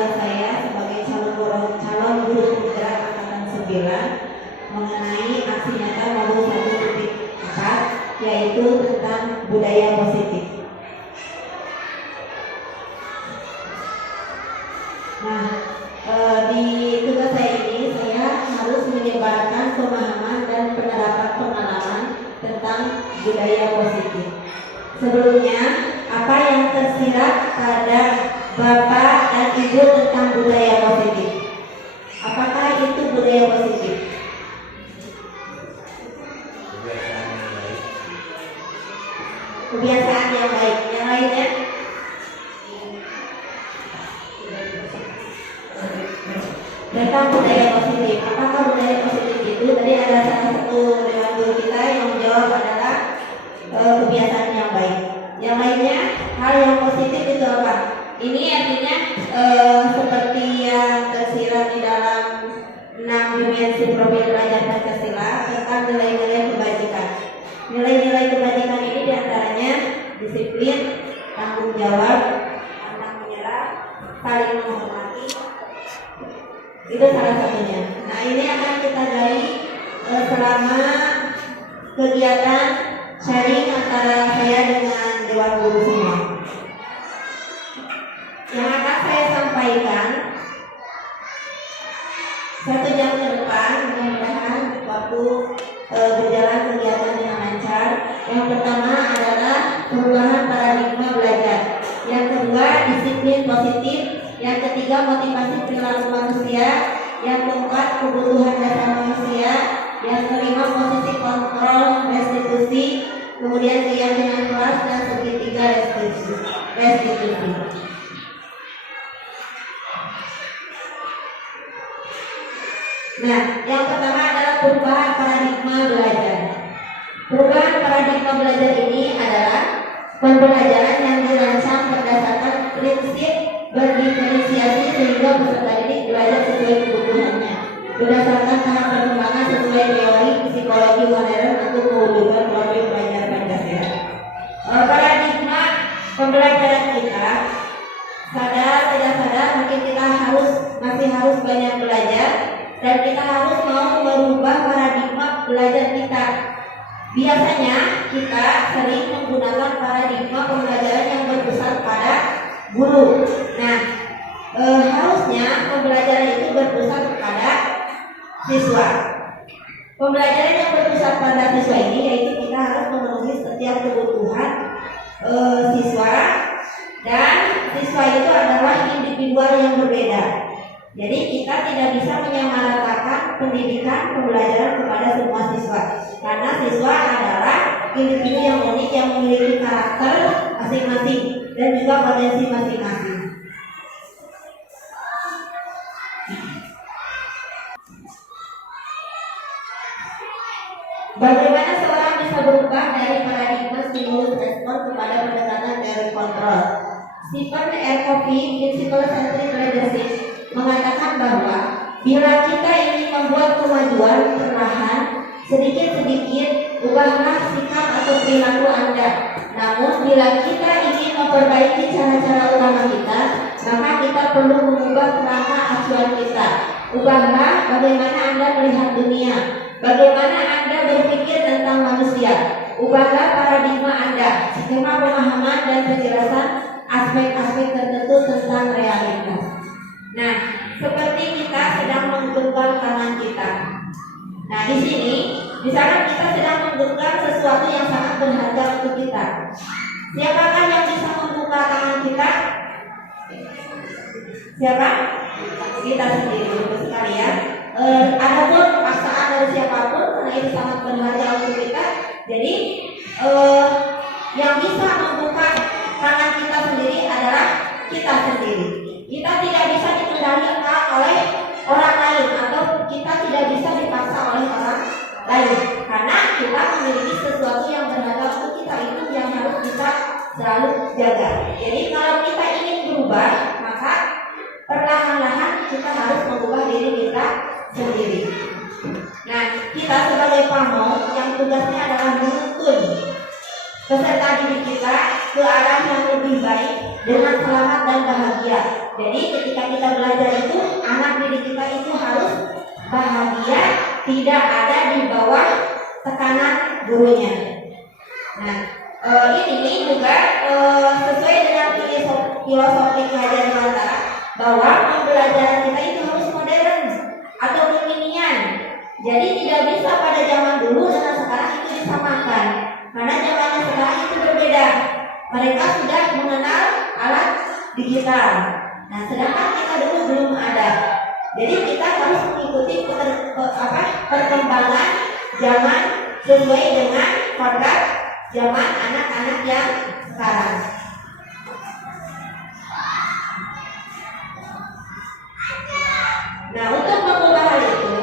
tugas saya sebagai calon guru penggerak angkatan 9 mengenai aksi nyata modul 1.4 yaitu tentang budaya positif. Nah, di tugas saya ini saya harus menyebarkan pemahaman dan penerapan pengalaman tentang budaya positif. Sebelumnya, apa yang tersirat pada Bapak dan Ibu tentang budaya positif? Apakah itu budaya positif? Kebiasaan yang baik. Yang lainnya? Tentang budaya positif. Apakah budaya positif itu? Tadi ada salah satu dewan guru kita yang menjawab adalah kebiasaan yang baik. Yang lainnya, hal yang positif itu apa? Ini artinya seperti yang tersirat di dalam 6 dimensi profil belajar Pancasila tentang nilai-nilai kebajikan. Nilai-nilai kebajikan ini diantaranya disiplin, tanggung jawab, pantang menyerah, saling menghormati. Itu salah satunya. Nah, ini akan kita gali selama kegiatan sharing antara saya dengan dewan guru semua. Yang akan saya sampaikan 1 jam ke depan, mudah-mudahan waktu berjalan kegiatan dengan lancar. Yang pertama adalah perubahan paradigma belajar. Yang kedua, disiplin positif. Yang ketiga, motivasi perilaku manusia. Yang keempat, kebutuhan dasar manusia. Yang kelima, posisi kontrol restitusi. Kemudian keyakinan kelas dan segitiga restitusi. Nah, yang pertama adalah perubahan paradigma belajar. Perubahan paradigma belajar ini adalah pembelajaran yang dirancang berdasarkan prinsip berdiferensiasi sehingga peserta didik belajar sesuai kebutuhannya, berdasarkan tahap perkembangan sesuai teori psikologi modern untuk mewujudkan profil belajar Pancasila. Paradigma pembelajaran kita, sadar tidak sadar, mungkin kita masih harus banyak belajar. Dan kita harus mau merubah paradigma belajar kita. Biasanya kita sering menggunakan paradigma pembelajaran yang berpusat pada guru. Nah, harusnya pembelajaran itu berpusat pada siswa. Pembelajaran yang berpusat pada siswa ini yaitu kita harus memenuhi setiap kebutuhan siswa, dan siswa itu adalah individual yang berbeda. Jadi kita tidak bisa menyamaratakan pendidikan pembelajaran kepada semua siswa, karena siswa adalah individu yang unik yang memiliki karakter masing-masing dan juga potensi masing-masing. Bagaimana seorang bisa berubah dari paradigma stimulus respon kepada pendekatan teori kontrol? Stephen R. Covey, Principle Centric Leadership, mengatakan bahwa bila kita ingin membuat kemajuan perlahan, sedikit-sedikit ubahlah sikap atau perilaku Anda. Namun bila kita ingin memperbaiki cara-cara utama kita, maka kita perlu mengubah kerangka acuan kita. Ubahlah bagaimana Anda melihat dunia, bagaimana Anda berpikir tentang manusia. Ubahlah paradigma Anda, skema pemahaman dan penjelasan aspek-aspek tertentu tentang realitas. Nah, seperti kita sedang menggenggam tangan kita. Nah, di sana kita sedang menggenggam sesuatu yang sangat berharga untuk kita. Siapakah yang bisa membuka tangan kita? Siapa? Kita sendiri, betul sekali ya. Adapun paksaan dari siapapun, karena itu sangat berharga untuk kita. Jadi, yang bisa membuka tangan kita sendiri adalah kita sendiri. Kita tidak bisa dikendalikan oleh orang lain, atau kita tidak bisa dipaksa oleh orang lain, karena kita memiliki sesuatu yang berharga untuk kita, itu yang harus kita selalu jaga. Jadi kalau kita ingin berubah, maka perlahan-lahan kita harus mengubah diri kita sendiri. Nah, kita sebagai pamong yang tugasnya adalah menuntun peserta didik kita ke arah yang lebih baik dengan selamat dan bahagia. Jadi ketika kita belajar itu, anak didik kita itu harus bahagia, tidak ada di bawah tekanan gurunya. Nah, ini juga sesuai dengan filosofi Hajar Dewantara bahwa pembelajaran kita itu harus modern atau kekinian. Jadi tidak bisa pada zaman dulu dengan sekarang itu disamakan, karena zaman sekarang itu berbeda. Mereka sudah mengenal alat digital. Nah, sedangkan kita dulu belum ada. Jadi kita harus mengikuti perkembangan zaman sesuai dengan kodrat zaman anak-anak yang sekarang. Nah, untuk mengubah hal itu,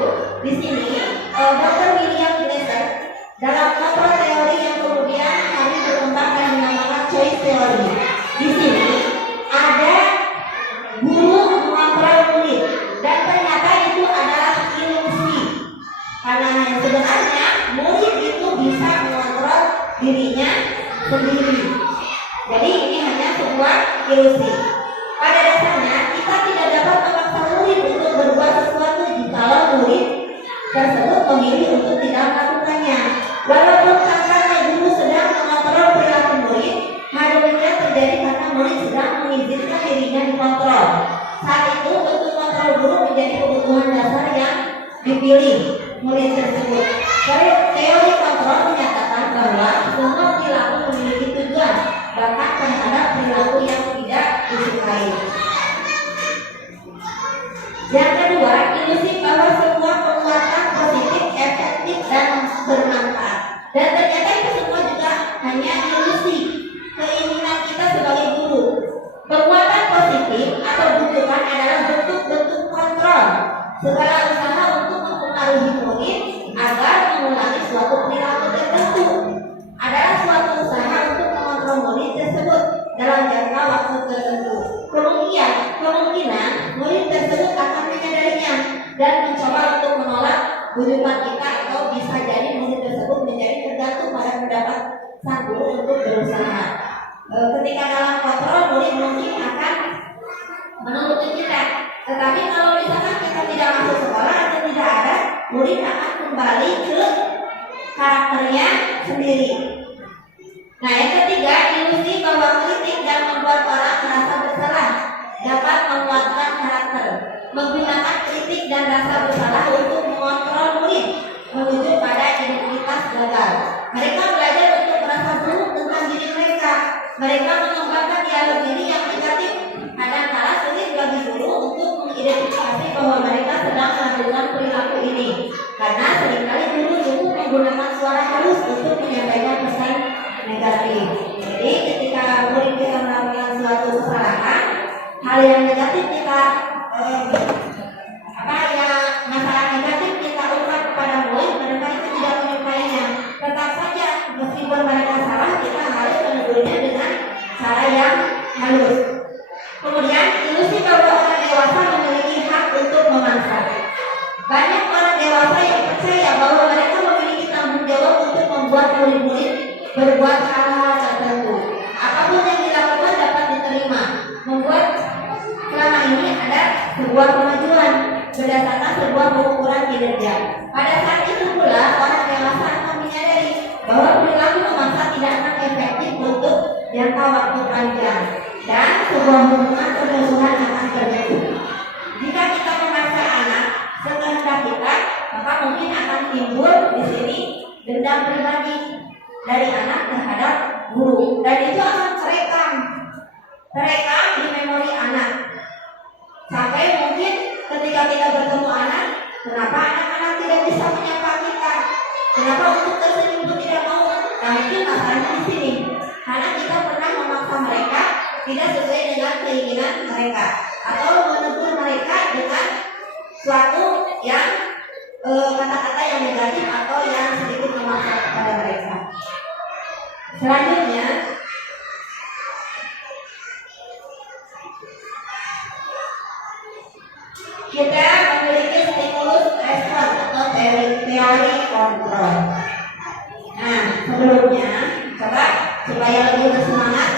di sini Dr. William Glasser dalam kontrol teori yang kemudian kami berkembangkan dinamakan choice theory. Di sini ada guru mengontrol murid, dan ternyata itu adalah ilusi. Karena sebenarnya murid itu bisa mengontrol dirinya sendiri. Jadi ini hanya sebuah ilusi. Pada dasarnya kita tidak dapat memaksa murid untuk berbuat sesuatu jikalau murid tersebut memilih untuk tidak melakukannya. Walaupun karena guru sedang mengontrol perilaku murid, hal demikian terjadi karena murid sedang mengizinkan dirinya dikontrol. Saat itu bentuk kontrol guru menjadi kebutuhan dasar yang dipilih murid tersebut. Teori kontrol menyatakan bahwa semua perilaku memiliki tujuan, bahkan terhadap perilaku yang tidak disukai. Yang kedua, ilusi bahwa semua penguatan positif, efektif, dan bermanfaat. Dan ternyata itu semua juga hanya ilusi keinginan kita sebagai guru. Penguatan positif atau bujukan adalah bentuk-bentuk kontrol, segala usaha untuk mempengaruhi murid agar mengulangi suatu perilaku tertentu adalah suatu usaha untuk mengontrol murid tersebut dalam jangka waktu tertentu. Kemungkinan murid tersebut akan menyadarinya dan mencoba untuk menolak bujukan kita, atau bisa jadi murid tersebut menjadi tergantung pada pendapat sang guru untuk berusaha. Ketika dalam kontrol, murid mungkin akan menuruti kita, tetapi kalau misalkan kita tidak masuk sekolah atau tidak ada, murid akan kembali ke karakternya sendiri. Nah, yang ketiga, ilusi bahwa kritik dan membuat orang merasa bersalah dapat menguatkan karakter. Menggunakan kritik dan rasa bersalah untuk mengontrol murid menuju pada identitas gagal. Mereka belajar untuk merasa buruk tentang diri mereka. Mereka mengembangkan dialog diri yang negatif. Kadang-kala sulit bagi guru untuk mengidentifikasi bahwa mereka sedang melakukan perilaku ini, karena seringkali guru cukup menggunakan suara halus untuk menyampaikan pesan negatif. Jadi ketika murid kita melakukan suatu kesalahan, hal yang negatif kita masalah negatif kita ungkap kepada murid, mereka itu tidak menyukainya. Tetap saja meskipun mereka salah, kita harus menegurnya dengan cara yang halus. Kemudian ilusi bahwa orang dewasa memiliki hak untuk memaksa. Banyak orang dewasa yang percaya bahwa mereka memiliki tanggung jawab untuk membuat murid-murid berbuat hal-hal tertentu. Apapun yang dilakukan dapat diterima, membuat selama ini ada sebuah kemajuan berdasarkan sebuah pengukuran kinerja. Pada saat itu pula orang dewasa akan menyadari bahwa perilaku memaksa tidak akan efektif untuk jangka waktu panjang, dan sebuah hubungan permusuhan akan terjadi. Jika kita memaksa anak sekehendak kita, maka mungkin akan timbul di sini dendam pribadi dari anak terhadap guru, dan itu akan terekam di memori anak. Sampai mungkin ketika kita bertemu anak, kenapa anak-anak tidak bisa menyapa kita? Kenapa untuk tersenyum pun tidak mau? Nah, itu masalahnya di sini. Karena kita pernah memaksa mereka tidak sesuai dengan keinginan mereka, atau menegur mereka dengan suatu yang kata-kata yang negatif atau yang sedikit memaksa kepada mereka. Selanjutnya, kita memiliki stimulus respon atau teori kontrol. Nah, sebelumnya coba supaya lebih bersemangat,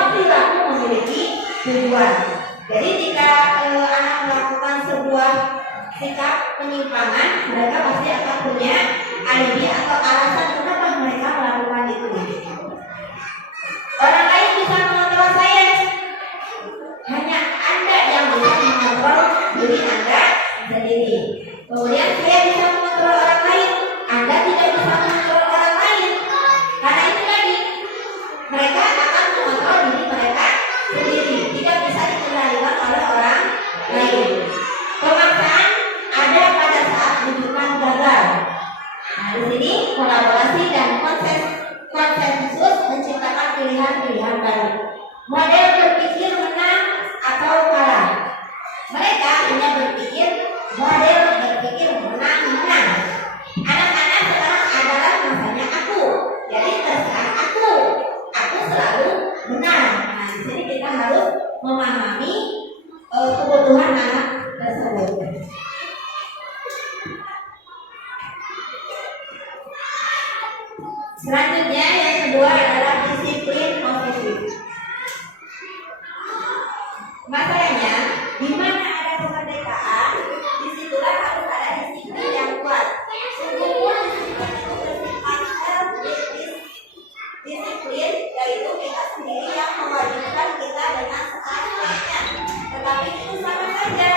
semua perilaku memiliki tujuan. Jadi jika anak melakukan sebuah sikap penyimpangan, mereka pasti akan punya alibi atau alasan kenapa mereka melakukan itu. Orang lain bisa mengontrol saya, hanya Anda yang bisa mengontrol diri Anda sendiri. Kemudian saya bisa mengontrol orang lain, Anda tidak bisa mengontrol orang lain. Karena itu tadi, mereka akan mengontrol diri mereka sendiri, tidak bisa dikendalikan oleh orang lain. Pemaksaan ada pada saat rujukan gagal. Nah, di sini kolaborasi dan konsensus menciptakan pilihan-pilihan baru. Model berpikir menang atau kalah. Mereka hanya berpikir model berpikir menang-menang. Anak-anak sekarang adalah masanya aku. Jadi terserah aku selalu benar. Nah, di sini kita harus memahami kebutuhan anak tersebut. Selanjutnya yang kedua adalah disiplin positif. Masalahnya, di mana ada kemerdekaan, disitulah harus ada disiplin yang kuat. Sungguhnya disiplin itu bersifat disiplin, yaitu kita sendiri yang mewajibkan kita dengan semangatnya. Tetapi itu sama saja.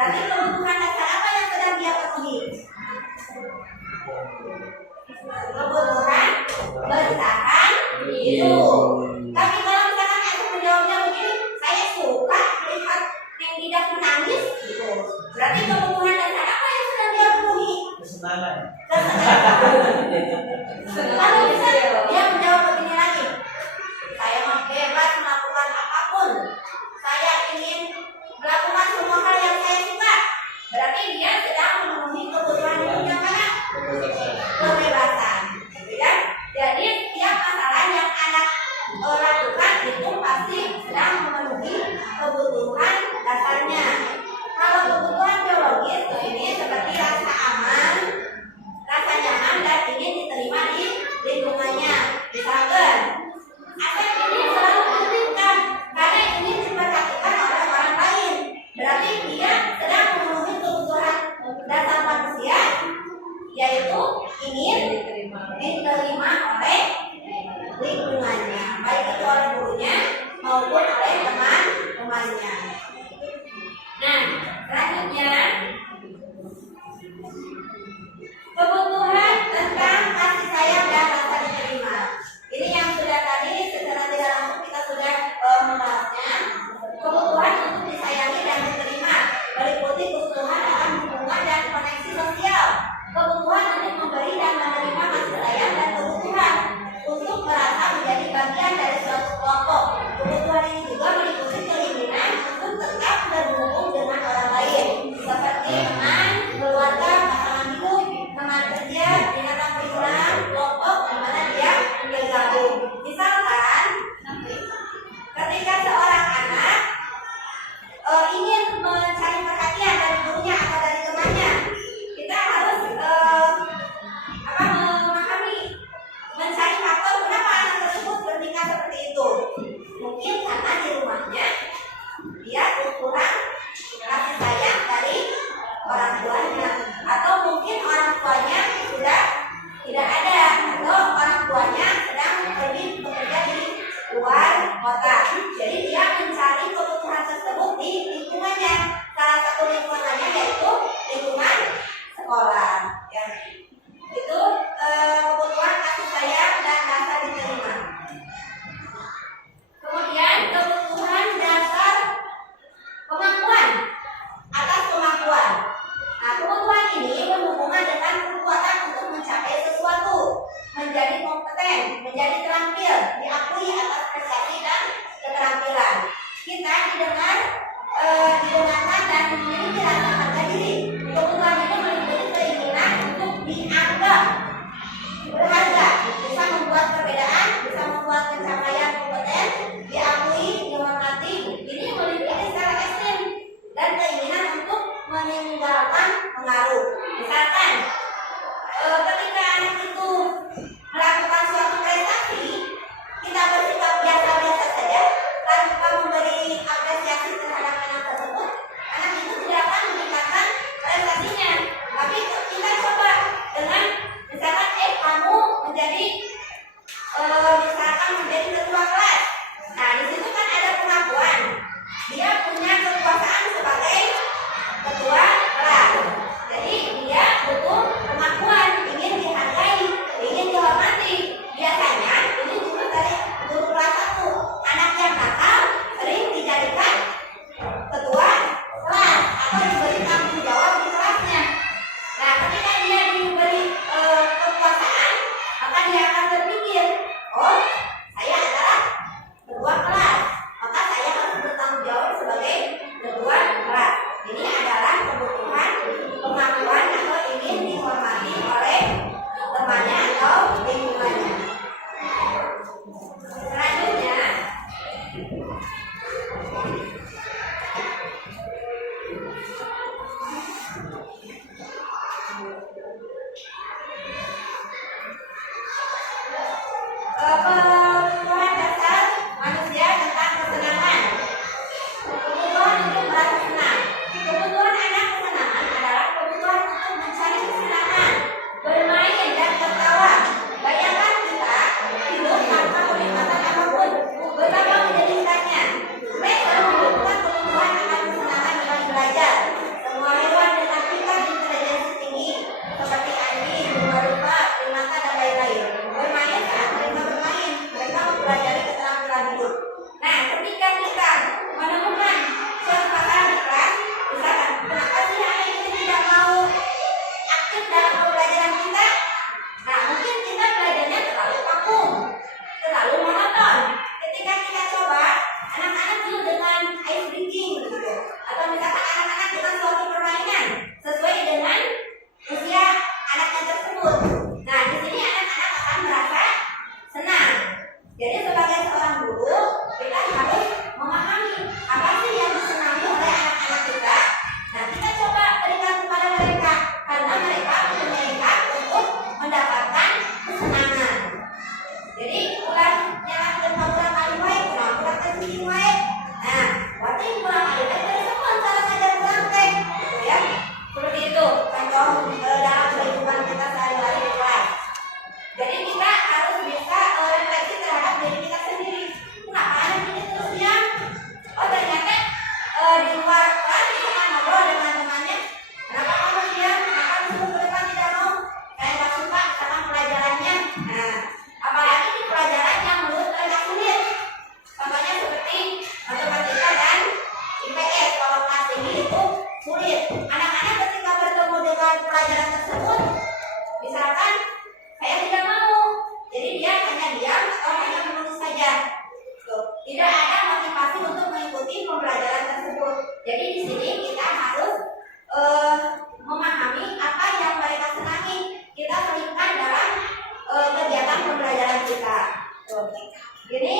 Berarti kebutuhan dasar apa yang sedang dia penuhi? Kebutuhan bertahan hidup. Tapi kalau misalkan aku menjawabnya begini, saya suka melihat yang tidak menangis, gitu. Berarti kebutuhan dasar apa yang sedang dia penuhi? Kesenangan. Kalau bisa dia menjawab begini lagi, saya mau bebas melakukan apapun, saya ingin melakukan semua hal yang saya suka. Berarti dia sedang memenuhi kebutuhan hidup yang mana? Kebebasan, gitu ya. Jadi setiap masalah yang anak lakukan itu pasti sedang memenuhi kebutuhan dasarnya. Kalau kebutuhan biologis ini seperti rasa aman, rasa nyaman, dan ingin diterima di lingkungannya. Misalkan anak ini selalu menginginkan karena ingin diperhatikan oleh orang lain. Berarti dia sedang memenuhi kebutuhan dasar manusia, yaitu ingin diterima oleh lingkungannya, baik itu oleh gurunya maupun oleh teman-temannya. Nah, selanjutnya kebutuhan tentang kasih sayang dan rasa diterima. Ini yang sudah tadi secara tidak langsung kita sudah membahasnya. Kebutuhan untuk disayangi dan diterima meliputi kebutuhan dalam hubungan dan koneksi sosial. Kebutuhan untuk memberi dan menerima kasih sayang dan kebutuhan untuk merasa menjadi bagian dari suatu kelompok. Kebutuhan ini juga meliputi keinginan untuk tetap berhubung dengan orang lain, seperti teman, keluarga, pasangan hidup, teman kerja, binatang peliharaan, kelompok di mana dia bergabung. Misalkan, ketika seorang anak ingin mencari perhatian dari gurunya atau dari temannya, kita harus memahami, mencari faktor kenapa anak tersebut bertingkah seperti itu. Mungkin karena di rumahnya dia kurang kasih sayang dari orang tuanya, atau mungkin orang tuanya sudah tidak ada, atau orang tuanya sedang pergi bekerja di luar kota. Jadi dia mencari kebutuhan tersebut di lingkungannya. Salah satu lingkungannya yaitu lingkungan sekolah. Ya. Itu kebutuhan kasih sayang dan rasa diterima. Kemudian kebutuhan dasar kemampuan atas kemampuan. Nah, kebutuhan ini berhubungan dengan kekuatan untuk mencapai sesuatu, menjadi kompeten, menjadi terampil, diakui atas prestasi dan keterampilan. Kita didengarkan dan memiliki rasa harga diri. Kebutuhan ini meliputi keinginan untuk dianggap berharga, bisa membuat perbedaan, bisa membuat pencapaian kompeten, diakui, dihormati. Ini meliputi secara ekstrim dan keinginan untuk meninggalkan pengaruh. Misalkan ketika anak itu melakukan suatu prestasi, kita bersikap biasa-biasa saja tanpa memberi apresiasi terhadap anak tersebut, anak itu tidak akan meningkatkan prestasinya. Tapi kita coba dengan misalkan kamu menjadi misalkan menjadi ketua kelas. Nah, di situ kan ada pengakuan. Dia punya kekuasaan sebagai ketua kelas. Jadi dia butuh Anak-anak ketika bertemu dengan pelajaran tersebut, misalkan saya tidak mau, jadi dia hanya diam atau hanya menulis saja. Tuh, tidak ada motivasi untuk mengikuti pembelajaran tersebut. Jadi di sini kita harus memahami apa yang mereka senangi. Kita selipkan dalam kegiatan pembelajaran kita. Tuh. Ini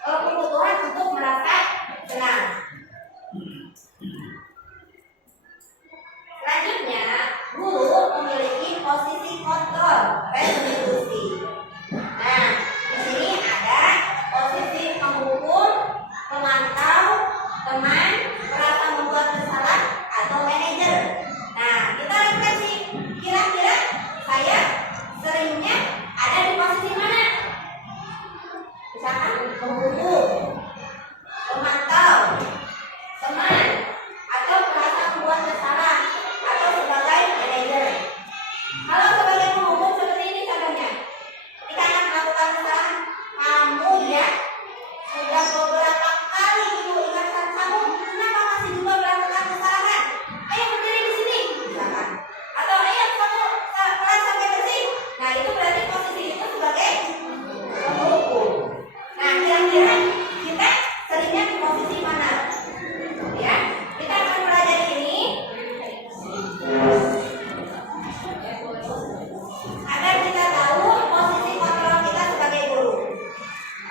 kebutuhan untuk merasa senang. Selanjutnya, guru memiliki posisi kontrol resolusi. Nah, di sini ada posisi penghukum, pemantau, teman, merasa membuat kesalahan, atau manajer. Nah, kita refleksi. Kira-kira saya seringnya ada di posisi mana? Misalkan penghukum, pemantau, teman, atau merasa membuat kesalahan, atau sebagai manajer. Kalau sebagai penghukum seperti ini contohnya, ketika anak melakukan kesalahan, kamu ya sudah beberapa kali ibu ingatkan kamu, kenapa masih juga melakukan kesalahan? Ayo berdiri di sini, misalkan. Atau ayo kamu kelas sampai bersih. Nah, itu berarti posisi itu sebagai penghukum. Nah, kira-kira kita seringnya di posisi mana? Ya, kita akan belajar ini agar kita tahu posisi kontrol kita sebagai guru.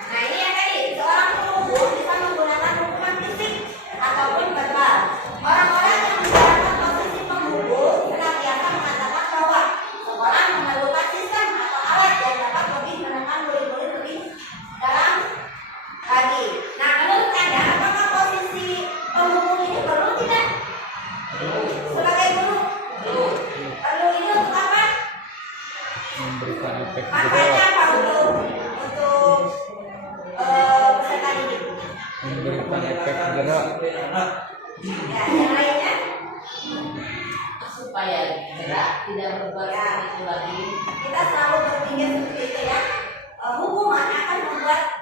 Nah, ini yang tadi, seorang guru bisa menggunakan hukuman fisik ataupun verbal. Orang-orang yang menjalankan posisi penghukum senantiasa mengatakan bahwa sekolah memerlukan sistem atau alat yang dapat lebih menekan murid-murid lebih dalam lagi. Nah, menurut Anda, apakah posisi penghukum ini perlu tidak? Sebagai guru? Perlu ini untuk apa? Memberikan efek Makanya jerah. apa untuk peserta didik? Memberikan efek jerah. Ya, yang lainnya? Supaya gerak tidak berbuat seperti itu lagi. Kita selalu berpikir seperti itu ya. Hukuman akan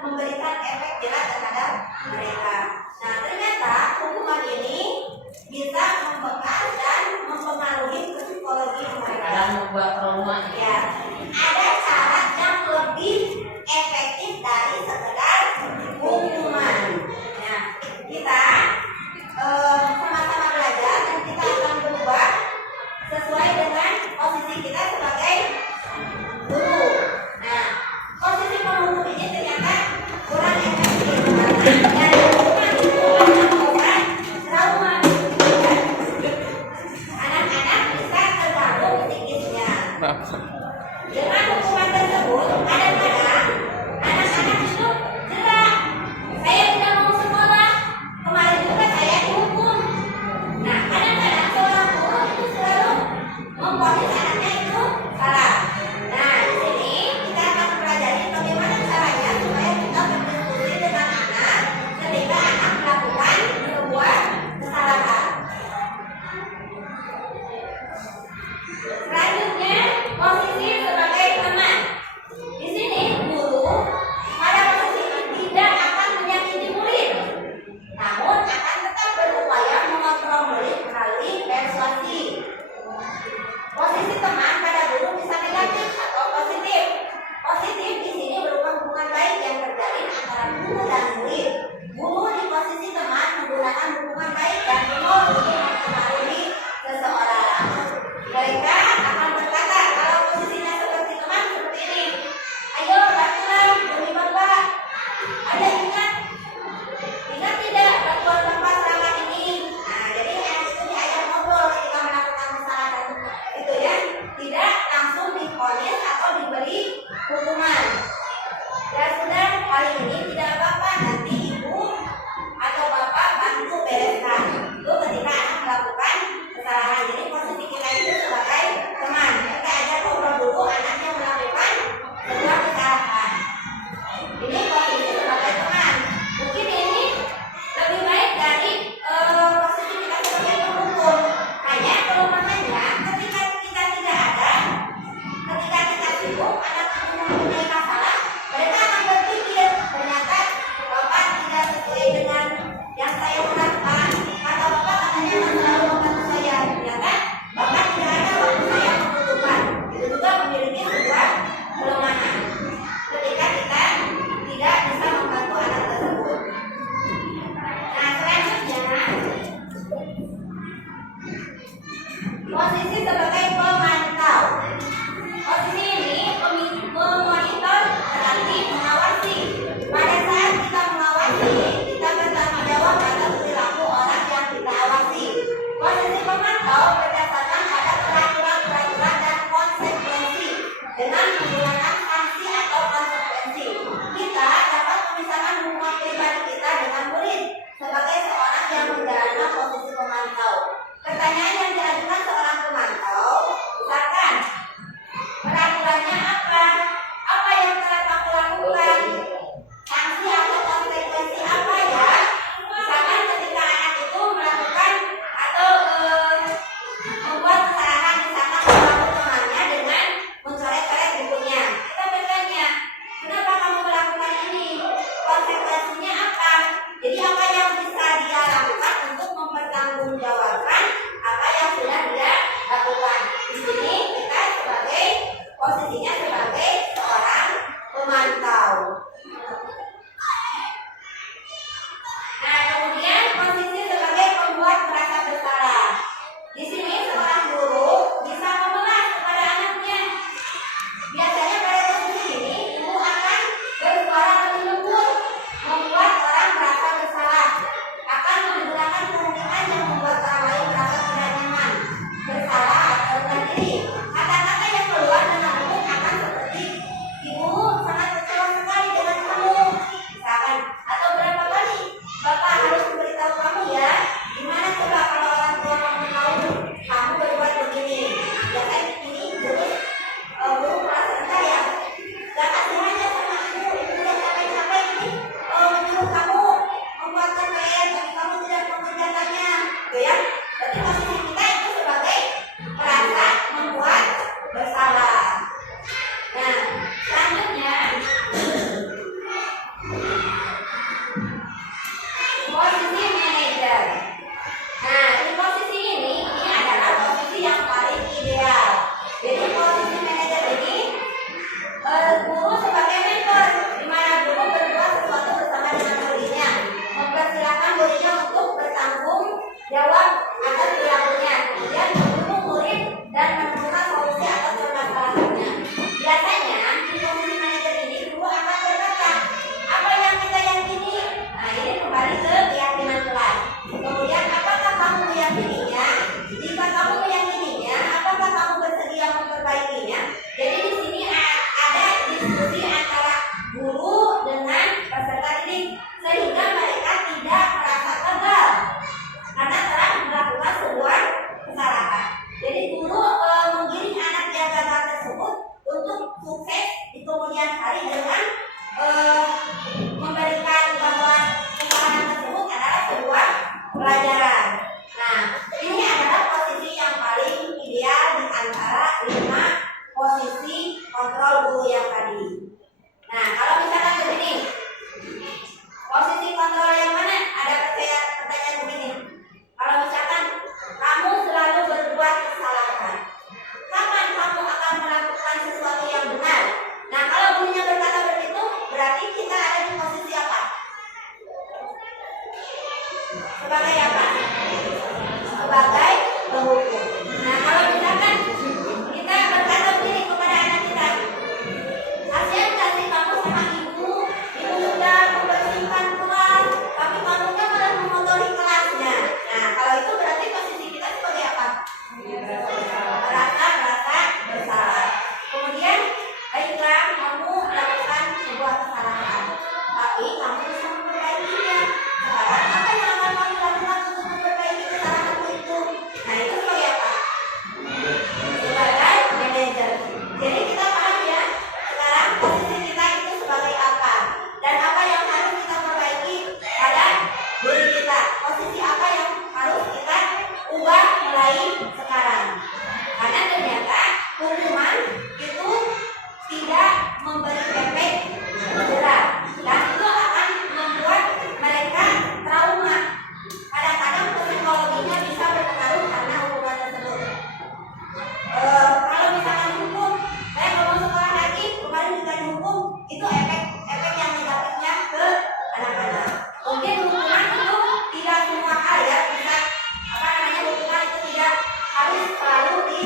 memberikan efek jerah terhadap mereka. Nah, ternyata hukuman ini bisa membekas dan mempengaruhi psikologi mereka. Kadang membuat trauma. Ya, ada cara yang lebih efektif dari sekedar hukuman. Nah, kita sama-sama belajar dan kita akan berubah sesuai dengan posisi kita sebagai guru. Nah, posisi penghukum ini ternyata kurang efektif dan hukuman itu akan membuat trauma. Anak-anak bisa terganggu psikisnya. Dengan hukuman tersebut, kadang-kadang anak-anak itu jerah. Saya tidak mau sekolah. Kemarin juga saya dihukum. Nah, kadang-kadang seorang guru itu selalu memvonis anaknya itu salah. Nah, di sini kita akan mempelajari bagaimana caranya supaya kita berdiskusi dengan anak ketika anak melakukan sebuah kesalahan. Selanjutnya, posisi sebagai teman. Di sini guru pada posisi ini tidak akan menyakiti murid, namun akan tetap berupaya mengontrol murid melalui persuasi. Posisi teman pada guru bisa negatif atau positif. Positif di sini berupa hubungan baik yang terjalin antara guru dan murid. Guru di posisi teman menggunakan hubungan baik dan humor untuk mempengaruhi seseorang. Mereka akan Posisi sebagai pemantau. Posisi ini memonitor berarti mengawasi. Pada saat kita mengawasi, kita bertanggung jawab atas perilaku orang yang kita awasi. Posisi pemantau berdasarkan pada peraturan-peraturan dan konsekuensi dengan menggunakan sanksi atau konsekuensi. Kita dapat memisahkan hubungan pribadi kita dengan murid sebagai seorang yang menjalankan posisi pemantau. Pertanyaan yang diajukan seorang pemantau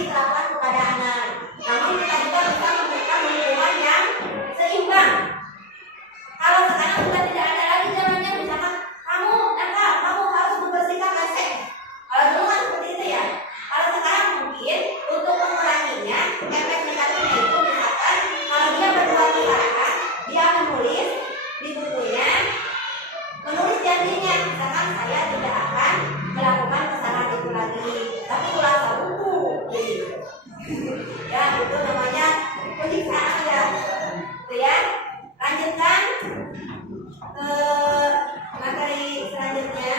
dilakukan kepada anak. Namun kita juga bisa memberikan hukuman yang seimbang. Kalau sekarang sudah tidak ada lagi zamannya, misalkan kamu nakal, kamu harus membersihkan WC. Kalau dulu kan seperti itu ya. Kalau sekarang mungkin untuk menguranginya, efek negatifnya itu misalkan kalau dia berbuat kesalahan, dia menulis di bukunya, menulis janjinya, misalkan saya tidak akan melakukan kesalahan itu lagi, tapi ulang buku, gitu. Ya itu namanya penyiksaan ya, itu ya. Lanjutkan ke materi selanjutnya.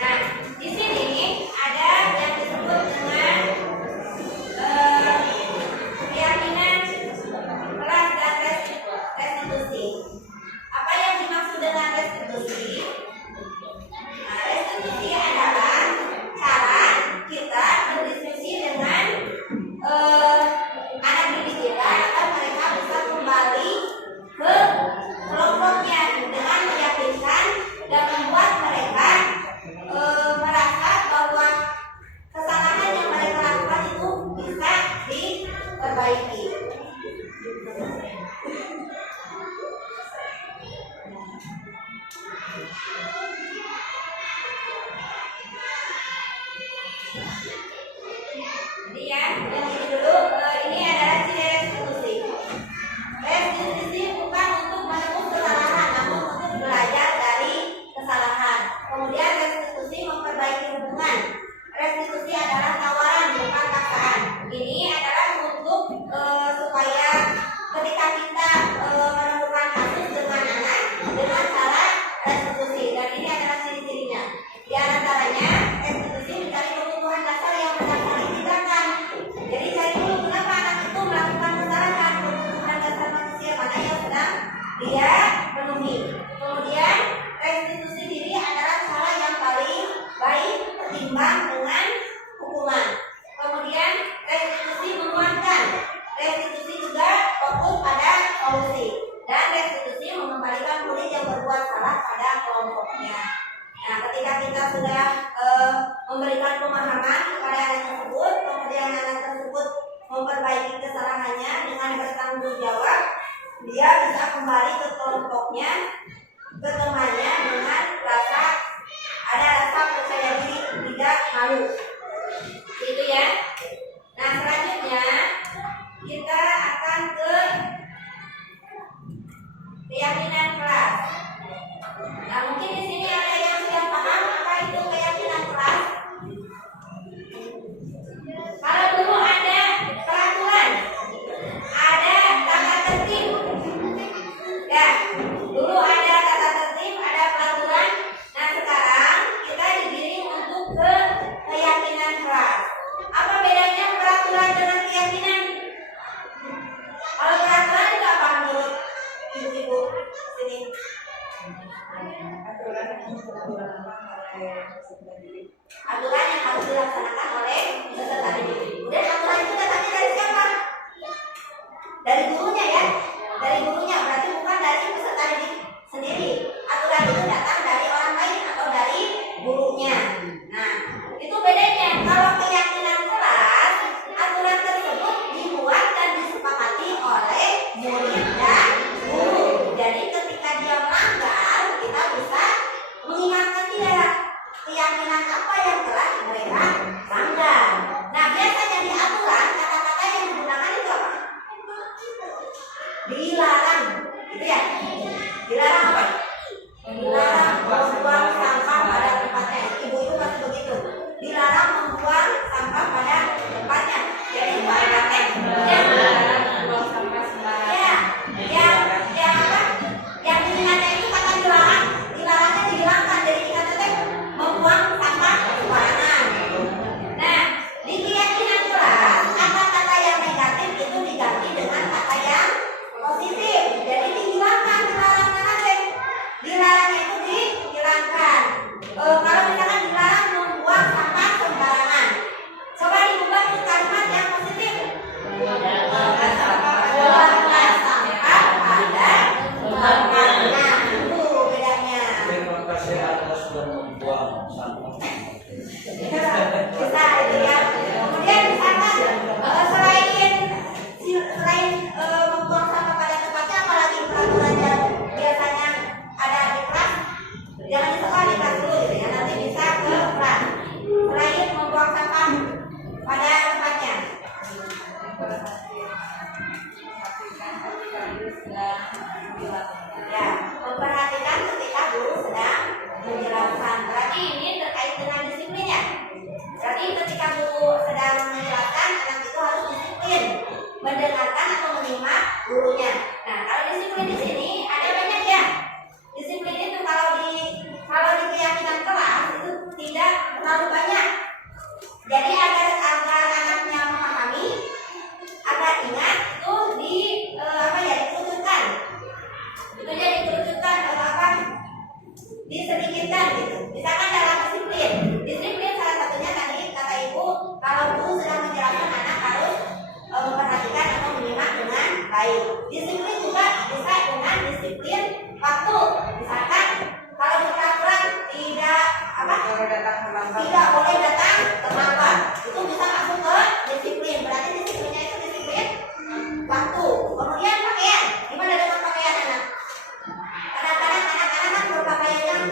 Nah, di sini ada yang disebut dengan keyakinan keras dan restitusi. Apa yang dimaksud dengan restitusi? Nah, restitusi adalah cara kita berdiskusi dengan anak didik kita agar mereka bisa kembali ke kelompoknya dengan meyakinkan dan membuat mereka merasa bahwa kesalahan yang mereka lakukan itu bisa diperbaiki. Jadi ya, yang ini dulu, ini adalah ciri restitusi. Restitusi bukan untuk menebus kesalahan, namun untuk belajar dari kesalahan. Kemudian restitusi memperbaiki hubungan. Restitusi adalah tawaran, bukan paksaan. Ini adalah untuk supaya ketika kita menemukan kasus dengan anak dengan cara restitusi, dan ini adalah ciri-cirinya. Di antaranya restitusi mencari kebutuhan dasar yang benar-benar ditinggalkan. Jadi cari dulu kenapa anak itu melakukan kesalahan, kebutuhan dasar manusia mana yang sedang dia penuhi. Kemudian restitusi diri adalah cara yang paling baik ketimbang dengan hukuman. Kemudian restitusi menguatkan. Restitusi juga fokus pada solusi. Dan restitusi mengembalikan murid yang berbuat salah pada kelompoknya. Nah, ketika kita sudah memberikan pemahaman kepada anak tersebut, kemudian anak tersebut memperbaiki kesalahannya dengan bertanggung jawab, dia bisa kembali ke kelompoknya, ke temannya dengan ada rasa percaya diri, tidak malu. Itu ya. Nah, selanjutnya kita akan ke keyakinan kelas. Nah, mungkin di sini ada yang sudah paham apa itu keyakinan kelas. Kalau dulu ada peraturan, ada tata tertib. Ya, dulu ada tata tertib, ada peraturan. Nah, sekarang kita digiring untuk ke keyakinan kelas. Baik, disiplin juga bisa dengan disiplin waktu. Misalkan kalau di peraturan tidak tidak boleh datang terlambat, itu bisa masuk ke disiplin. Berarti disiplinnya itu disiplin waktu. Kemudian pakaian, gimana dengan pakaian anak? Kadang-kadang anak-anak kan berpakaian yang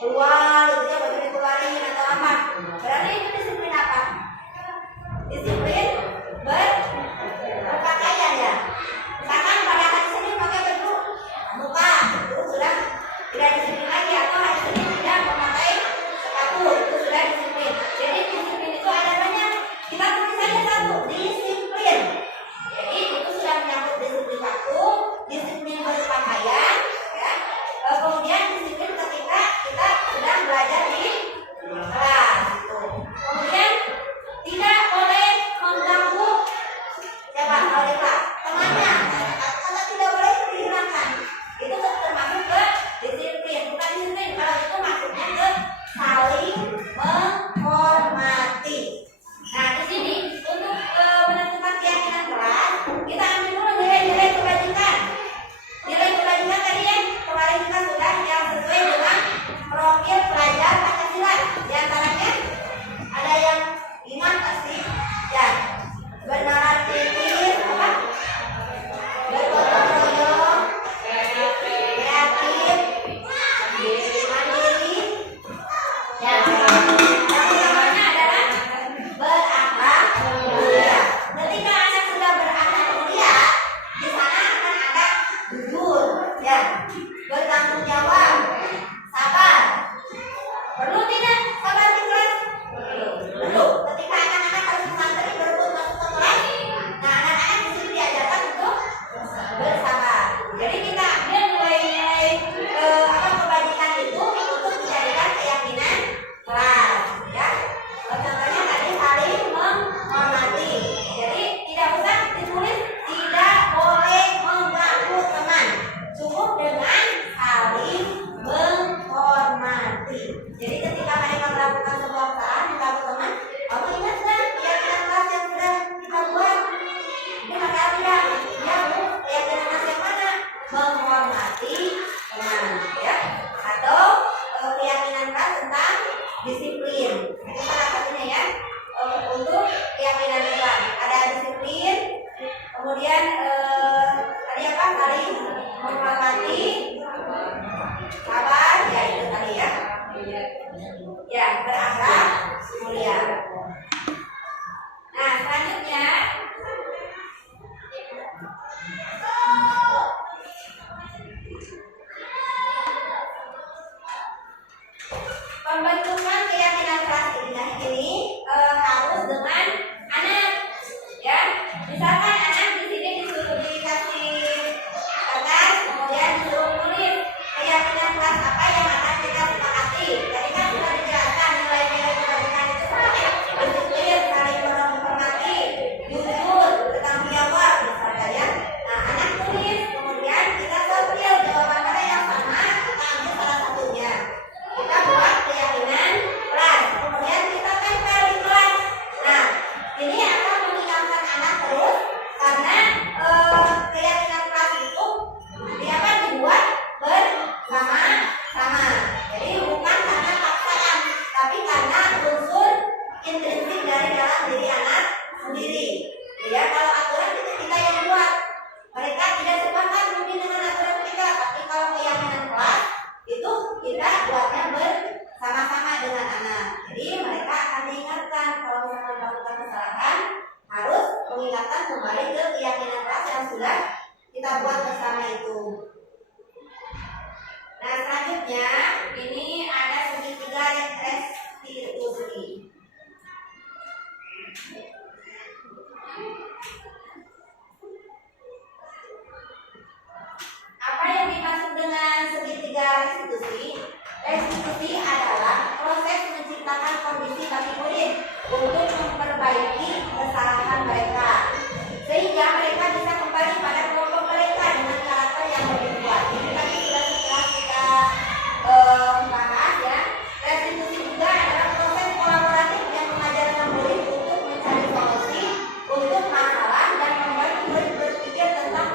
keluar, gitu ya, baju dikeluarin atau apa. Berarti itu disiplin apa? Disiplin berpakaian ya. Misalkan pada hari Senin pakai baju muka, itu sudah tidak disiplin lagi. Atau hari Senin tidak memakai sepatu, itu sudah disiplin. Jadi disiplin itu ada banyak. Kita tulis saja satu, disiplin. Jadi itu sudah menyangkut disiplin waktu, disiplin berpakaian, ya. Kemudian disiplin ketika kita sedang belajar di kelas. Gitu. Kemudian tidak boleh mengganggu siapa kalau di kelas temannya. Kata tidak boleh itu dihilangkan. Itu termasuk ke disiplin. Bukan disiplin, kalau itu masuknya ke saling menghormati. Nah di sini untuk menentukan keyakinan kelas, kita ambil dulu nilai-nilai kebajikan. Nilai kebajikan tadi ya kemarin kita sudah yang sesuai dengan profil pelajar Pancasila. Di antaranya ada yang iman pasti, ya, bernalar kritis, apa? Bergotong royong, kreatif, mandiri, ya. Yang utamanya adalah berakhlak mulia. Ketika anak sudah berakhlak mulia, di sana akan ada jujur, ya, bertanggung jawab, sabar. Perlu tidak sabar di kelas? Perlu. Ketika anak-anak harus mengantri berebut masuk ke kelas, nah anak-anak di sini diajarkan untuk bersabar. Jadi kita ambil nilai-nilai kebajikan itu untuk dijadikan keyakinan kelas, ya. Contohnya tadi saling menghormati. Jadi tidak usah ditulis tidak boleh mengganggu teman. Cukup dengan saling menghormati. Jadi ketika mereka melakukan sebuah kesalahan mengganggu teman, kamu ingat kan keyakinan kelas yang sudah kita buat? Ini hati-hati ya. Ya Bu, keyakinan kelas yang mana? Menghormati teman, ya. Atau keyakinan kelas tentang disiplin. Itu salah satunya ya. Untuk keyakinan kelas ada disiplin, kemudian tadi apa? Saling menghormati, sabar, ya itu tadi ya. Ya, berakhlak mulia. Nah, selanjutnya pembentukan keyakinan kelas ini harus dengan anak, ya. Misalkan anak di sini disuruh dikasih kertas, kemudian disuruh tulis keyakinan kelas apa yang akan kita sepakati. Tadi kan sudah dijelaskan nilai-nilai kebajikan itu seperti disiplin, saling menghormati, jujur, bertanggung jawab, misalnya ya. Nah, anak tulis, kemudian kita tampil jawaban mana yang sama, kita ambil salah satunya. Kita buat keyakinan kelas, kemudian kita tempel di kelas. Nah, ini akan mengingatkan anak terus karena keyakinan kelas itu dibuat bersama-sama. Jadi bukan karena paksaan, tapi karena unsur intrinsik dari dalam diri anak sendiri. Ya, kalau aturan itu kita yang buat. Mereka tidak sepakat mungkin dengan aturan kita, tapi kalau keyakinan kelas itu kita buatnya bersama-sama dengan anak. Jadi mereka akan diingatkan kalau misalkan melakukan kesalahan harus mengingatkan kembali ke keyakinan kelas yang sudah kita buat bersama itu. Nah selanjutnya ini ada segitiga restitusi. Apa yang dimaksud dengan segitiga restitusi? Restitusi adalah proses menciptakan kondisi bagi murid untuk memperbaiki kesalahan mereka, sehingga mereka bisa kembali pada kelompok mereka dengan karakter yang lebih kuat. Ini tadi sudah setelah kita bahas ya. Restitusi juga adalah proses kolaboratif yang mengajarkan murid untuk mencari solusi untuk masalah dan membantu murid berpikir tentang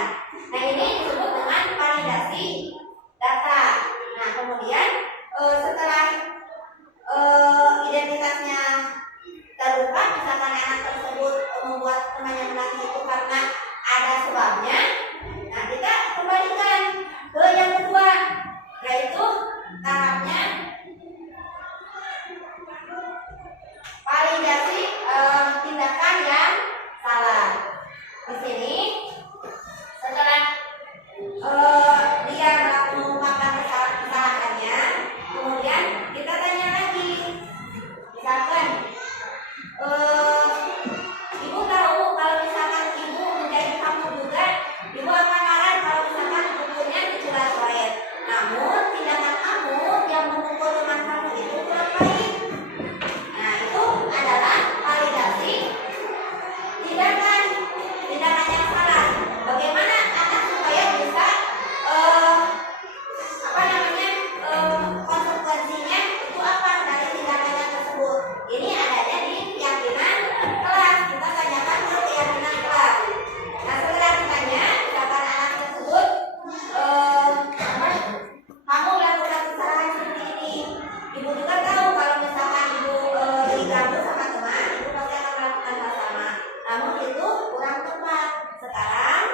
Nah, ini disebut dengan validasi data. Nah, kemudian setelah identitasnya terungkap, misalkan anak tersebut membuat temannya menangis itu karena ada sebabnya, nah kita kembalikan ke yang kedua, yaitu tahapnya validasi tindakan yang salah. Di sini setelah dia mengungkapkan kesalahannya, kemudian kita tanya lagi, misalkan ibu tahu kalau misalkan ibu menjadi kamu juga, ibu akan marah kalau misalkan bukunya dicoret-coret. Namun tindakan kamu yang memukul teman kamu itu kurang baik. Nah, itu adalah validasi tindakan yang salah. Bagaimana anak supaya bisa konsekuensinya itu apa dari tindakannya tersebut? Ini adanya di keyakinan kelas. Kita tanyakan ke keyakinan kelas. Nah, setelah ditanya, misalkan anak tersebut kamu melakukan kesalahan seperti ini. Ibu juga tahu kalau misalkan ibu diganggu sama teman, ibu pasti akan melakukan hal sama. Namun itu kurang tepat. Sekarang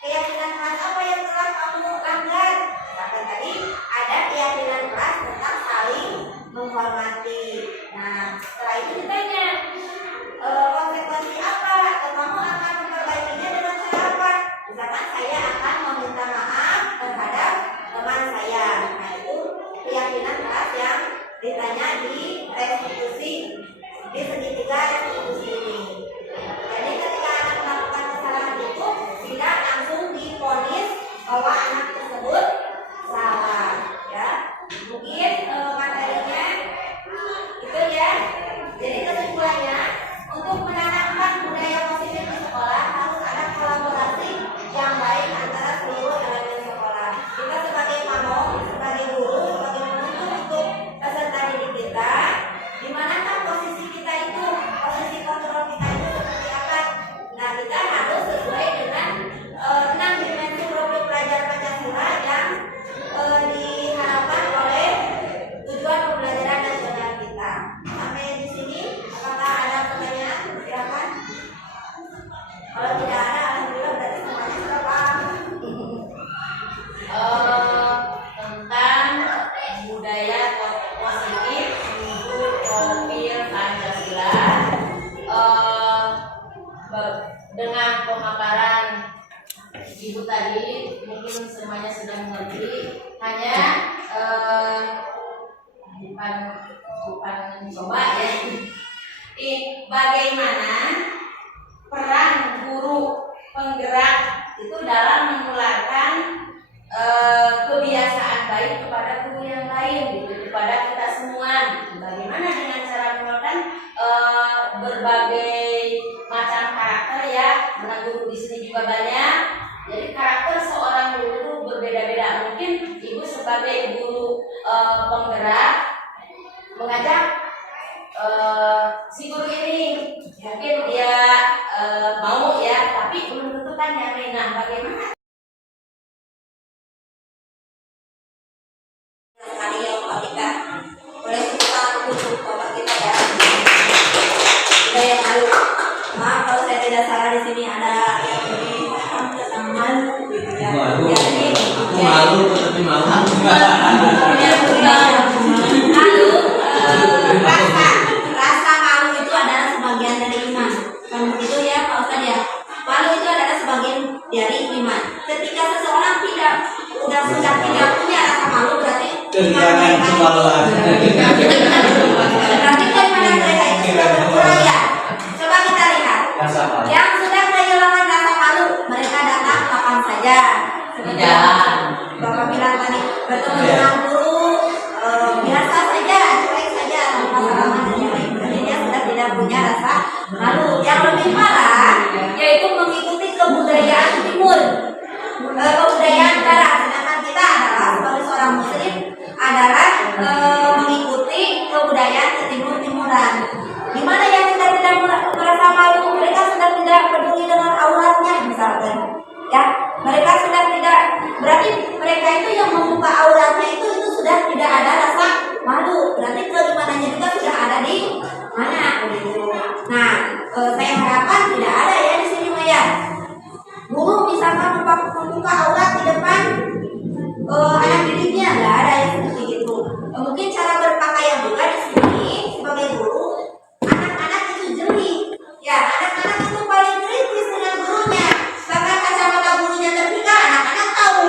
keyakinan kelas apa yang telah kamu langgar? Misalkan tadi ada keyakinan kelas tentang saling menghormati. Nah, setelah itu ditanya konsekuensi apa? Atau kamu akan memperbaikinya dengan cara apa? Misalkan saya akan meminta maaf terhadap teman saya. Nah, itu keyakinan kelas yang ditanya di restitusi, di segitiga restitusi ini. Jadi ketika anak melakukan kesalahan itu tidak langsung divonis bahwa anak tersebut salah, ya. Mungkin materinya itu ya. Jadi kesimpulannya, untuk menanamkan budaya positif di sekolah harus ada kolaborasi yang baik antara seluruh elemen sekolah. Kita sebagai pamong, sebagai guru, sebagai penuntut untuk peserta didik kita, di manakah posisi kita itu, posisi kontrol kita itu seperti apa? Nah, kita harus sesuai dengan 6 dimensi profil pelajar Pancasila yang diharapkan oleh tujuan pembelajaran nasional kita. Sampai di sini, apakah ada pertanyaan? Silakan. Kalau tidak ada, alhamdulillah berarti semuanya sudah paham. Tentang budaya positif untuk profil Pancasila, dengan pemaparan ibu tadi mungkin semuanya sudah mengerti, hanya bukan coba ya, bagaimana peran guru penggerak itu dalam menularkan kebiasaan baik kepada guru yang lain, gitu, kepada kita semua. Bagaimana dengan cara menularkan berbagai macam karakter ya, karena guru di sini juga banyak. Jadi karakter seorang guru itu berbeda-beda. Mungkin ibu sebagai guru penggerak mengajak si guru ini, mungkin dia mau ya, tapi belum tentu kan nyampe. Nah, bagaimana? Sekali ya Bapak kita, boleh kita tutup Bapak kita ya. Kita yang lalu, maaf kalau saya tidak salah di sini ada yang ini teman gitu ya. Jadi Malu tapi malu. lalu rasa malu itu adalah sebagian dari iman. Kan begitu ya Pak Ustadz ya. Malu itu adalah sebagian dari iman. Ketika seseorang sudah tidak punya rasa malu, berarti Jangan kemaluan. berarti keimanan mereka itu sudah berkurang ya. Coba kita lihat. Yang sudah kehilangan rasa malu, mereka datang kapan saja. Seperti Bapak bilang tadi, bertemu dengan guru biasa saja, cuek saja, tanpa salaman dan yang lain. Berarti dia sudah tidak punya rasa malu. Yang lebih parah yaitu mengikuti kebudayaan timur, kebudayaan barat. Sedangkan kita adalah sebagai seorang muslim adalah mengikuti berarti mereka itu yang membuka auratnya itu sudah tidak ada rasa malu. Berarti keimanannya juga sudah ada di mana gitu. Nah, saya harapkan tidak ada ya di sini Maya. Guru misalkan membuka aurat di depan anak didiknya, nggak ada yang seperti itu. Mungkin cara berpakaian juga di sini sebagai guru, anak-anak itu jeli. Ya, anak-anak itu paling kritis dengan gurunya. Bahkan kacamata gurunya terbuka, anak-anak tahu.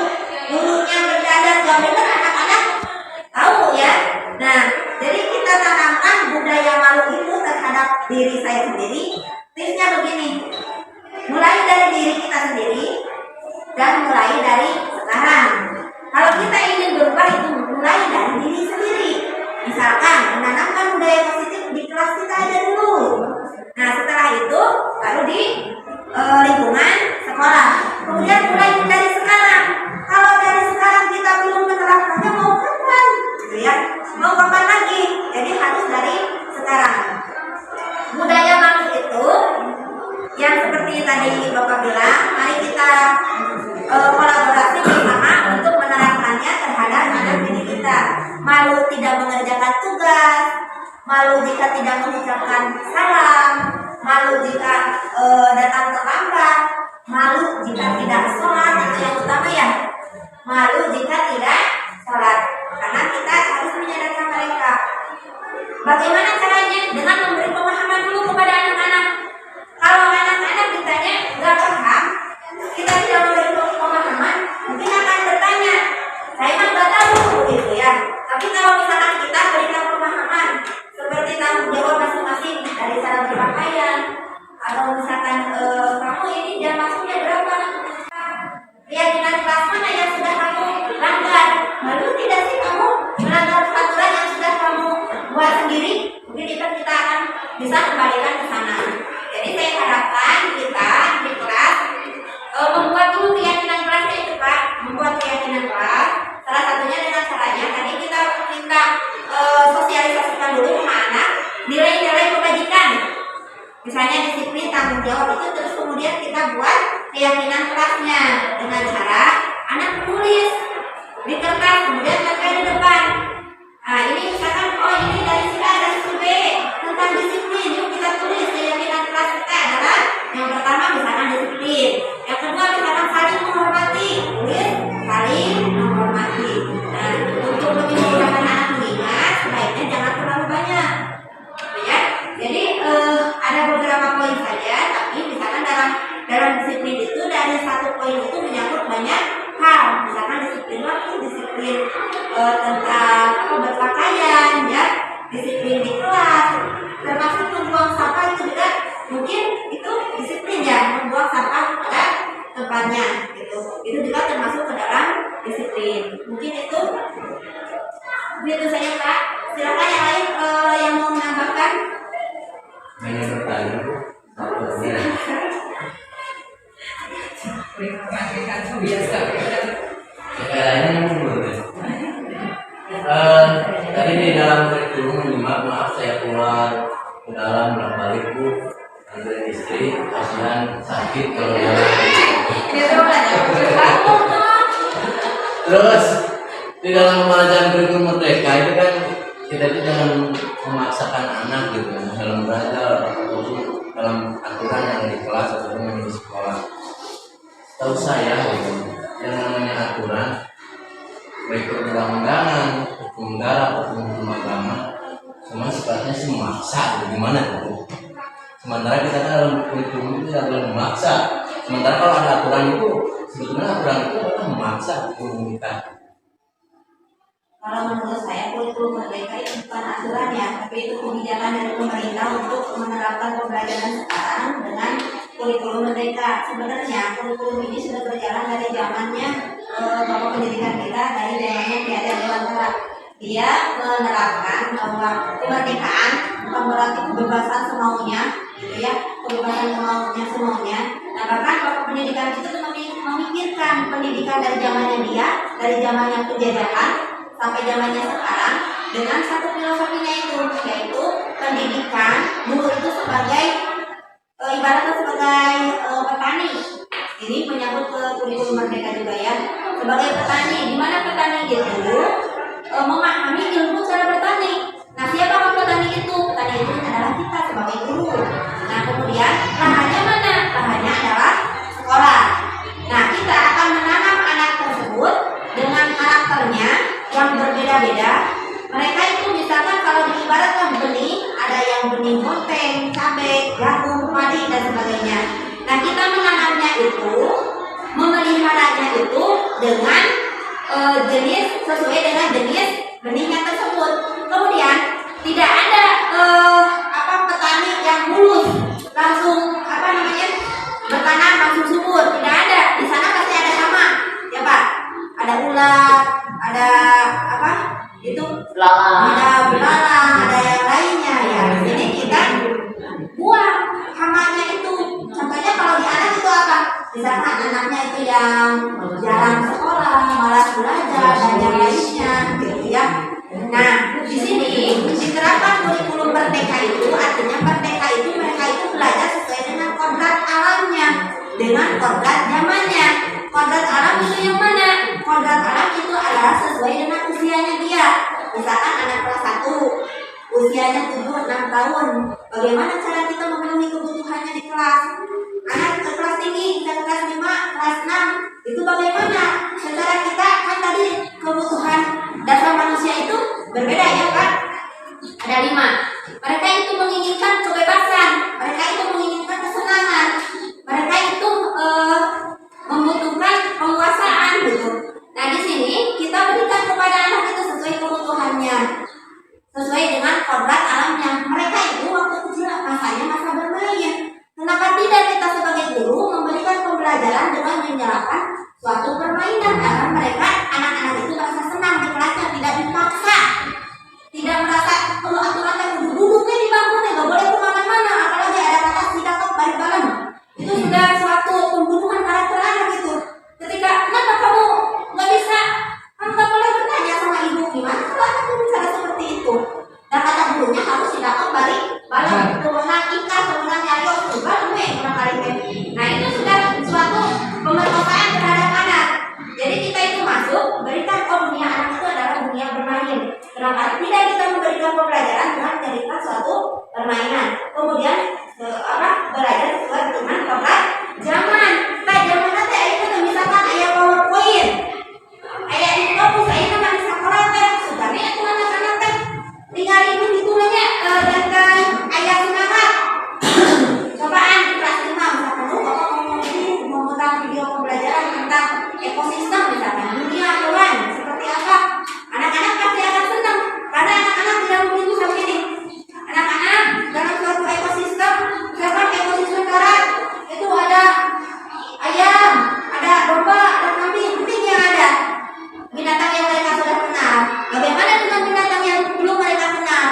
Gurunya berdadar nggak benar, anak-anak tahu ya. Nah, jadi kita tanamkan budaya malu itu terhadap diri saya sendiri. Tipsnya begini, mulai dari diri kita sendiri dan mulai dari sekarang. Kalau kita ingin berubah itu mulai dari diri sendiri. Misalkan menanamkan budaya positif di kelas kita aja dulu. Nah, setelah itu baru di lingkungan sekolah. Kemudian mulai dari sekarang. Kalau dari sekarang kita belum menerapkannya, mau kapan? Gitu ya. Mau kapan lagi? Jadi harus dari sekarang. Budaya malu itu yang seperti tadi Bapak bilang, mari kita kolaborasi bersama untuk menerapkannya terhadap anak didik kita. Malu tidak mengerjakan tugas, malu jika tidak mengucapkan salam, malu jika datang terlambat, malu jika tidak sholat, itu yang utama ya. Malu jika tidak sholat, karena kita harus menyadarkan mereka. Bagaimana caranya? Dengan memberi pemahaman dulu kepada anak-anak. Kalau anak-anak ditanya nggak paham, kita tidak memberi pemahaman, mungkin akan bertanya, saya mah nggak tahu gitu ya. Tapi kalau misalkan kita berikan pemahaman seperti tanggung jawab masing-masing dari cara berpakaian, atau misalkan kamu ini jam masuknya berapa, keyakinan kelas mana yang sudah kamu langgar, lalu tidak sih kamu melanggar peraturan yang sudah kamu buat sendiri, mungkin kita akan bisa kembalikan ke sana. Jadi saya harapkan kita di kelas membuat dulu keyakinan kelasnya itu Pak, membuat keyakinan kelas. Salah satunya dengan caranya tadi kita minta sosialisasikan dulu sama anak nilai-nilai kebajikan. Misalnya disiplin, tanggung jawab itu, terus kemudian kita buat keyakinan kelasnya dengan cara anak menulis di kertas, kemudian tempel di depan. Nah ini misalkan, oh ini dari si A dan si B tentang disiplin, yuk kita tulis keyakinan kelas kita adalah yang pertama misalkan disiplin, yang kedua misalkan saling menghormati, tulis saling menghormati. Nah untuk lebih memudahkan anak mengingat, sebaiknya jangan terlalu banyak, ya. Jadi ada beberapa poin saja, tapi misalkan dalam disiplin itu dari satu poin itu menyangkut banyak hal. Misalkan disiplin waktu, disiplin tentang berpakaian, ya, disiplin di kelas, termasuk membuang sampah itu juga mungkin itu disiplin ya, membuang sampah pada tempatnya, gitu. Itu juga termasuk ke dalam disiplin. Mungkin itu saja Pak. Silakan yang lain yang mau menambahkan. Hanya bertanya. Tadi di dalam kurikulum, maaf saya keluar ke dalam balik Bu, ambil istri, kasihan sakit kalau dia. Terus di dalam pembelajaran kurikulum merdeka itu kan kita itu jangan memaksakan anak gitu dalam belajar ataupun dalam aturan yang di kelas ataupun yang di sekolah. Tahu saya gitu, yang namanya aturan baik perundang-undangan, hukum negara ataupun hukum agama, semua sifatnya sih memaksa. Gimana tuh? Sementara kita kan dalam kurikulum itu tidak boleh memaksa. Sementara kalau ada aturan itu, sebetulnya aturan itu adalah memaksa hukum kita. Kalau menurut saya kurikulum merdeka itu bukan aturan ya, tapi itu kebijakan dari pemerintah untuk menerapkan pembelajaran sekarang dengan kurikulum merdeka. Sebenarnya kurikulum ini sudah berjalan dari zamannya Bapak Pendidikan kita, dari zamannya Tiada Dewantara. Dia menerapkan bahwa kemerdekaan bukan berarti kebebasan semaunya, gitu ya, kebebasan semaunya. Nah bahkan Bapak Pendidikan itu memikirkan pendidikan dari zamannya dia, dari zamannya penjajahan sampai zamannya sekarang dengan satu filosofinya itu, yaitu pendidikan guru itu sebagai ibaratnya sebagai petani, gitu sini menyambut ke kurikulum merdeka juga ya. Sebagai petani, di mana petani itu memahami ilmu cara bertani. Nah, siapakah petani itu? Petani itu adalah kita sebagai guru. Nah, kemudian lahannya mana? Lahannya adalah sekolah. Nah, kita akan menanam anak tersebut dengan karakternya yang berbeda-beda. Mereka itu misalkan kalau diibaratkan benih, ada yang benih monteng, cabai, jagung, padi dan sebagainya. Nah, kita menanamnya itu, memeliharanya itu dengan jenis sesuai dengan jenis benihnya tersebut. Kemudian tidak ada petani yang mulus langsung bertanam langsung subur, tidak ada. Di sana pasti ada hama, ya Pak. Ada ulat, ada itu ada belalang, ada yang lainnya ya. Jadi kita buang hamanya itu. Contohnya kalau di anak itu apa? Misalkan anaknya itu yang jarang sekolah, malas belajar dan yang lainnya, gitu ya. Nah, di sini diterapkan kurikulum merdeka itu artinya merdeka itu mereka itu belajar sesuai dengan kodrat alamnya, dengan kodrat zamannya. Kodrat alam itu yang mana? Kodrat alam itu adalah sesuai dengan usianya dia. Misalkan anak kelas 1 usianya 7-6 tahun, bagaimana cara kita memenuhi kebutuhannya di kelas? Anak ke kelas tinggi, kita kelas 5, kelas 6, itu bagaimana? Secara kita kan tadi kebutuhan dasar manusia itu berbeda ya Pak? Ada 5. Mereka itu menginginkan kebebasan, mereka itu menginginkan kesenangan, mereka itu membutuhkan penguasaan gitu. Nah, di sini kita berikan kepada anak itu sesuai kebutuhannya, sesuai dengan kodrat alamnya. Mereka itu waktu kecil masanya masa bermain. Kenapa tidak kita sebagai guru memberikan pembelajaran dengan menyalakan suatu permainan agar mereka anak-anak itu merasa senang di kelasnya, tidak dipaksa, tidak merasa perlu aturan yang duduknya di bangkunya nggak boleh kemana-mana, apalagi ada kata tidak kok balik-balik. Itu sudah suatu pembunuhan karakter anak itu. Ketika kenapa kamu nggak bisa, kamu nggak boleh bertanya sama ibu gimana kalau anak bicara seperti itu. Dan kata gurunya harus tidak kok balik kewenang ikat, kewenang nyayo, juga kurang kali. Nah, itu sudah suatu pemerkosaan terhadap anak. Jadi kita itu masuk berikan dunia anak itu adalah dunia bermain. Kenapa tidak kita memberikan pembelajaran dengan menjadikan suatu permainan? Kemudian belajar sesuai dengan kodrat zaman. Nah, zaman nanti itu misalkan ayah PowerPoint, ayah itu kamu saya nama di sekolah teh sudah nih aku anak-anak teh tinggal itu hitungannya dan ayah semangat. Cobaan di kelas 5 misalkan bapak mau tentang video pembelajaran tentang ekosistem misalkan dunia hewan seperti apa, anak-anak pasti akan senang karena anak-anak tidak begitu sama ini. Anak-anak dalam suatu ekosistem, misalkan ekosistem darat itu ada ayam, ada domba, ada kambing, penting yang ada binatang yang mereka sudah kenal. Bagaimana dengan binatang yang belum mereka kenal?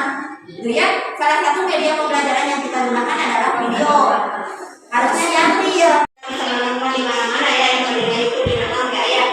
Gitu ya. Salah satu media pembelajaran yang kita gunakan adalah video. Harusnya yang real. Di mana-mana ya yang itu binatang kayak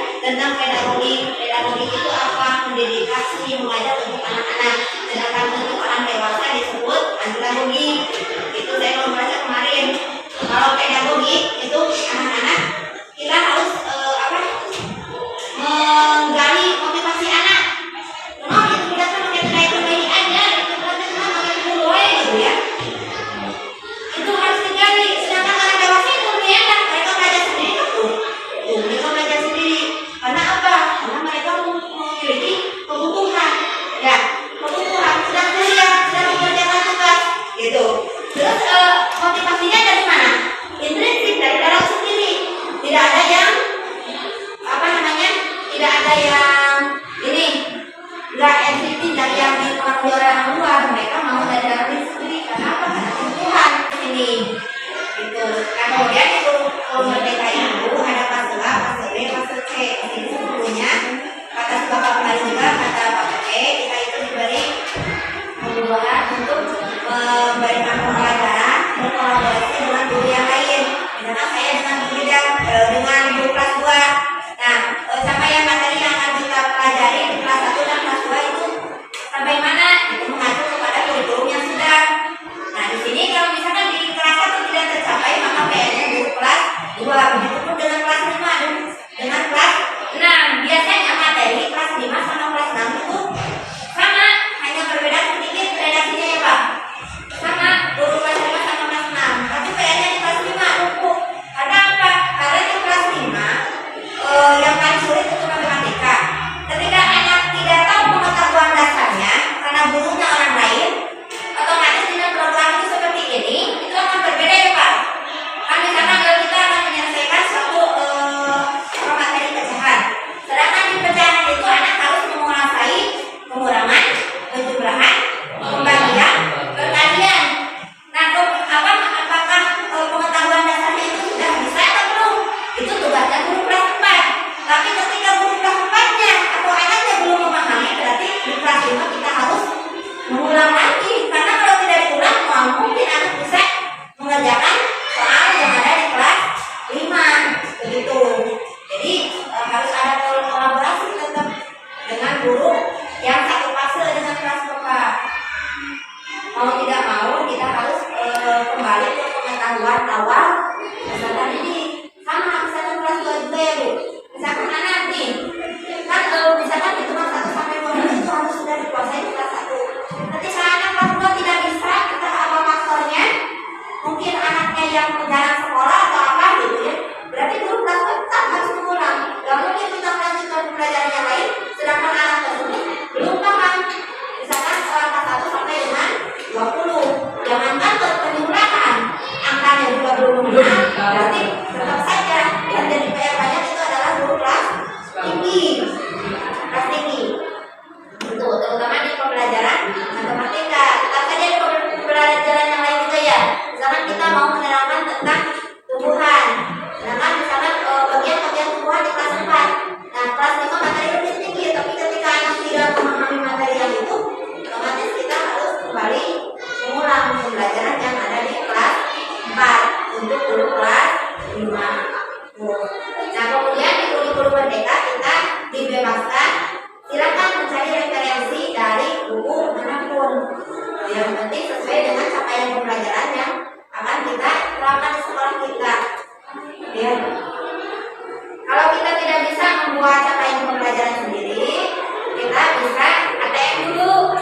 Kalau kita tidak bisa membuat capaian pembelajaran sendiri, kita bisa ATM dulu,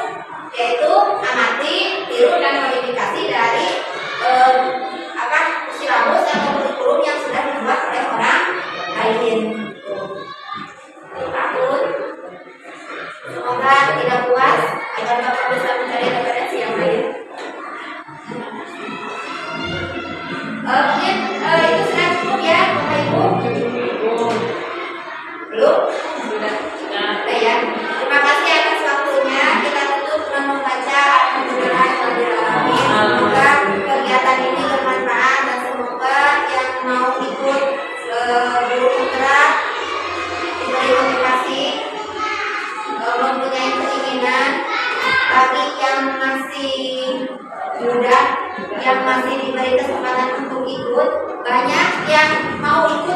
yaitu amati, tiru dan modifikasi dari silabus atau kurikulum yang sudah dibuat oleh orang lain. Takut, semoga tidak puas agar Bapak bisa mencari referensi yang lain. Mungkin itu sudah cukup ya Bapak Ibu. Belum? Sudah ya. Terima kasih atas waktunya. Kita tutup dengan membaca Alhamdulillahirobbilalamin. Semoga kegiatan ini bermanfaat dan semoga yang mau ikut guru penggerak diberi motivasi, mempunyai keinginan. Bagi yang masih muda, yang masih diberi kesempatan untuk ikut, banyak yang mau ikut